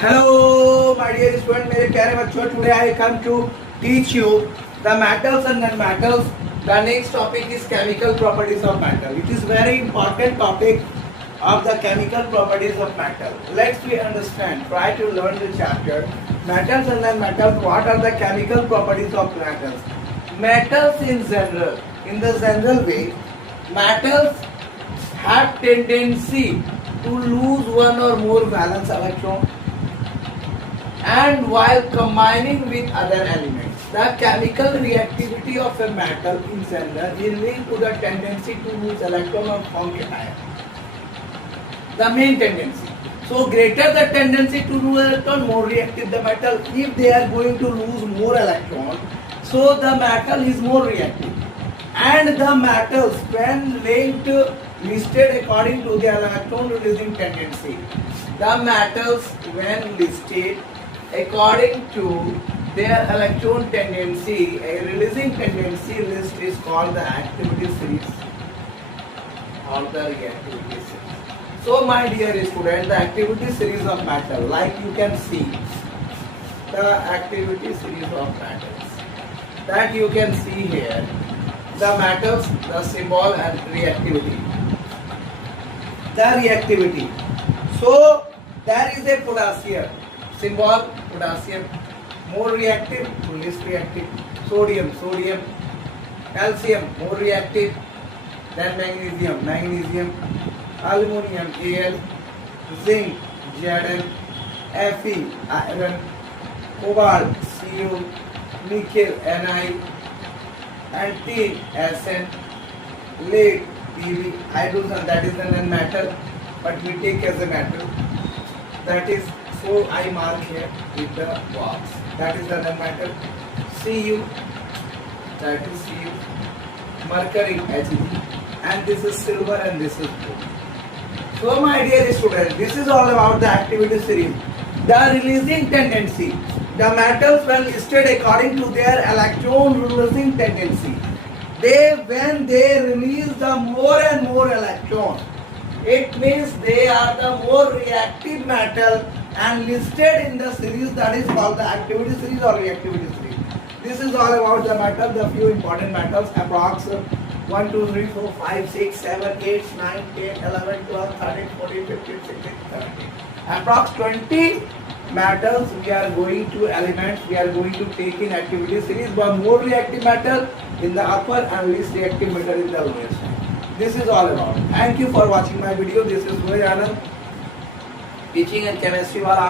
Hello, my dear student, मेरे प्यारे बच्चों. Today I come to teach you the metals and non-metals. The next topic is chemical properties of metal. It is very important topic of the chemical properties of metal. Let's we understand. Try to learn the chapter. Metals and non-metals. What are the chemical properties of metals? Metals in general, in the general way, metals have tendency to lose one or more valence electron. And while combining with other elements, the chemical reactivity of a metal in general is linked to the tendency to lose electron or form cation. The main tendency. So greater the tendency to lose electron, more reactive the metal. If they are going to lose more electron, so the metal is more reactive. And the metals, when linked, listed according to their electron releasing tendency. The metals, when listed according to their electron tendency, a releasing tendency list is called the activity series or the reactivity series. So my dear student, the activity series of metal, like you can see, the activity series of metals that you can see here, the metals, the symbol and reactivity. The reactivity. So there is a potassium. Symbol potassium, more reactive, less reactive. Sodium, calcium, more reactive than magnesium, aluminum, Al, zinc, Zn, Fe, iron, cobalt, Cu, nickel, Ni, and tin, Sn, lead, Pb, hydrogen, that is a non-metal, but we take as a metal. That is. So I mark here with the box. That is the non-metal. Cu, that is Cu. Mercury, Hg, and this is silver and this is gold. So my dear students, this is all about the activity series. The releasing tendency. The metals when listed according to their electron releasing tendency. When they release the more and more electron, it means they are the more reactive metal and listed in the series that is called the activity series or reactivity series. This is all about the metal, the few important metals, approx 1, 2, 3, 4, 5, 6, 7, 8, 9, 10, 11, 12, 13, 14, 15, 16, 17. Approx 20 metals we are going to elements we are going to take in activity series, but more reactive metal in the upper and least reactive metal in the lowest. This is all about. Thank you for watching my video. This is Roy Anand, teaching and chemistry wala.